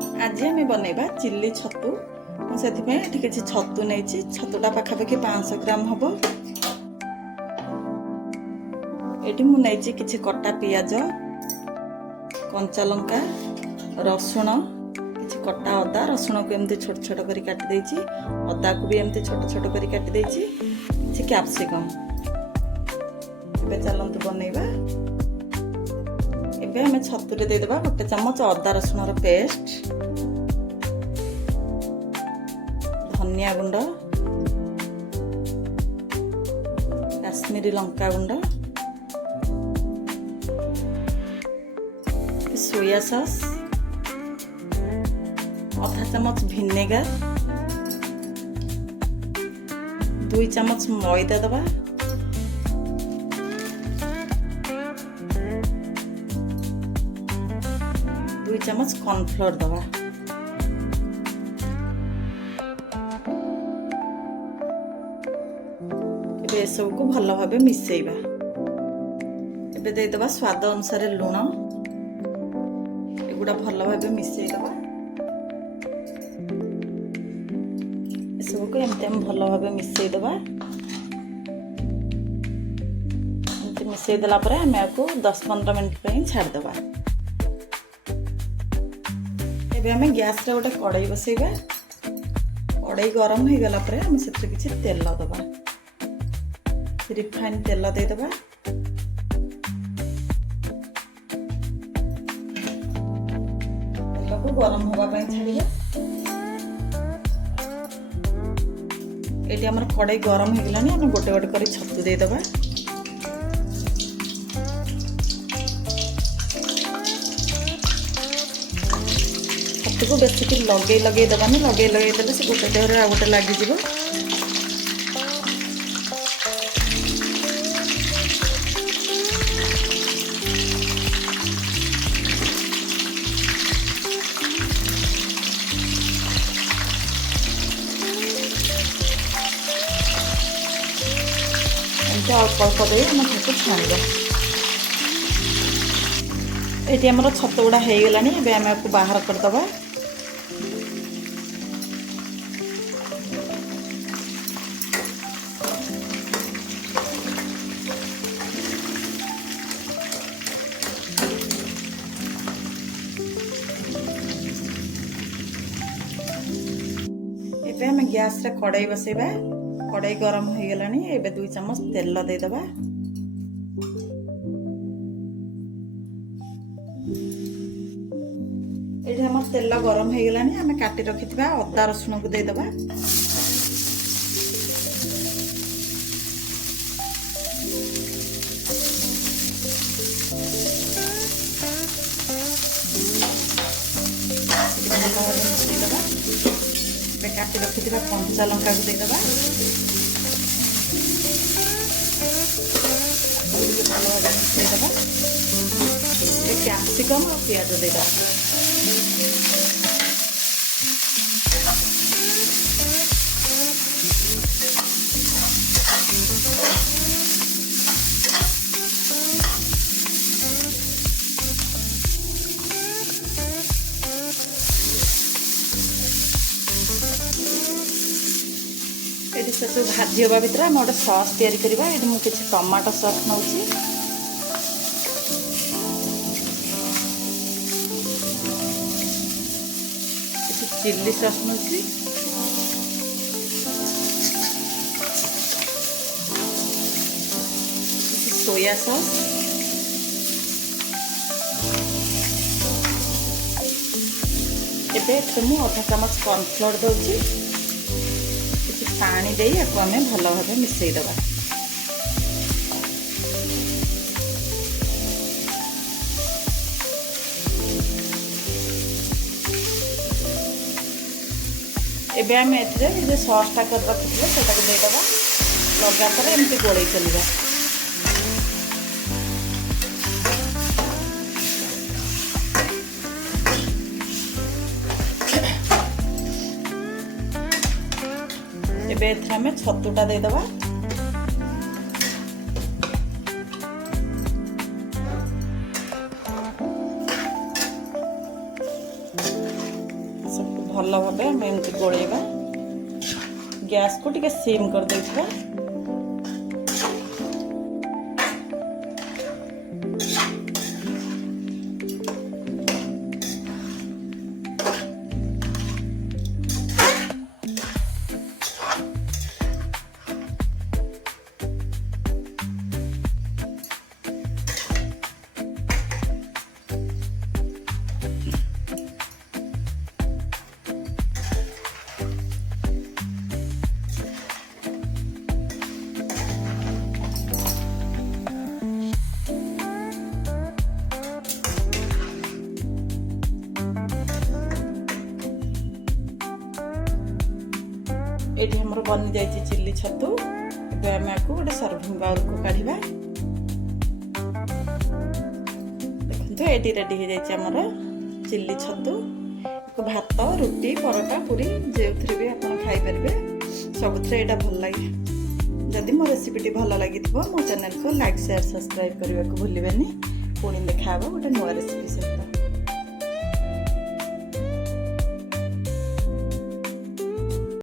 आज आम बनइबा चिल्ली छतु से किसी छतु नहीं छतुटा पाखापाखि 500 ग्राम हम ये मुझे किसी कटा पियाज कंचा लंका रसुण किसी कटा अदा रसुण को एमती छोट छोट कर काटी अदा को भी एमती छोट छोट कर काटी किसी कैप्सिकम चलतु बनइबा एबे हमें छतुरे देदेबा गोटे चमच अदा रसुण पेस्ट धनिया गुंड काश्मीरी लंका गुंड सोया सॉस आधा चमच विनेगर 2 चमच मैदा दबा 2 चमच कॉर्नफ्लोर दबा ए सब को भल भाव मिसेइबा एबे दे दबा स्वाद अनुसार लूण एगुड़ा भल भाव मिसेइदबा ए सब को एमते हम भल भाव मिसेइदबा एमते मिसेइ देला परे हम याको 10-15 मिनिट पे छाड़ दबा एबे हमें गैस रे गोटे कड़ाई बसैबा कड़ाई गरम हो गला परे हम सेत्र किछि तेल दबा रिफाइन तेल दे दबा तेल को गरम होगा पई छाड़िया एटी हमर कड़ाई गरम हो गलानी हम गोटे गोटे करी छतु दे दबा छतु को बेसिक लगे दबानी लगे देले से गोटे देहरे आ गोटे लागी जिवो अल्प अल्प दे हम छाणिबा ये आमर छत गुड़ा हो गलानी एबे आम आपको बाहर करदबा एबे हम गैस रे कड़ाई बसैबा कड़ाई गरम हो गलानी एबे 2 चम्मच तेल दे दबा एठी हम तेल गरम हो गलानी हम काटी रखिथिबा अदा रसुण को दे दबा काटी रखिथिबा कंचा लंका को दे दबा कैप्सिकम और प्याज दे दबा ये सब भाजी हवा भितर आम गोटे सॉस तैयारी करवा ये मुझे टमाटो सॉस नौ चिल्ली सॉस नौ सोया सॉस एबे मु आधा चमच कॉर्नफ्लोर दउची पानी दे आम भल भाव मिसई दबा एबे आम ए सॉसटा कर रखिए से देदबा लगातार एमती गोल चलवा एबे आम छतुटा देदबा ଭଲ ଭାବେ ଆମେ ଏମିତି ଗୋଳେଇବା। ଗ୍ୟାସ୍ को टिके सिम कर देइछबा। एठी हमर बनि जाइछि चिल्ली छतु। एबे हम आकु गोटे सर्विंग बाउल को काढिबा। देखंतु एठी रेडी हो जाइछि हमर चिल्ली छतु। एको भात रोटी परोटा पूरी जेउथरे भी आपण खाइ परबे। सबुथरे एटा भल लागे। जदि मो रेसिपीटी भल लागिथिबो मो चैनल को लाइक शेयर सब्सक्राइब करबा को भूलिबेनी। पुणी देखा गोटे नुआ रेसिपी सहित।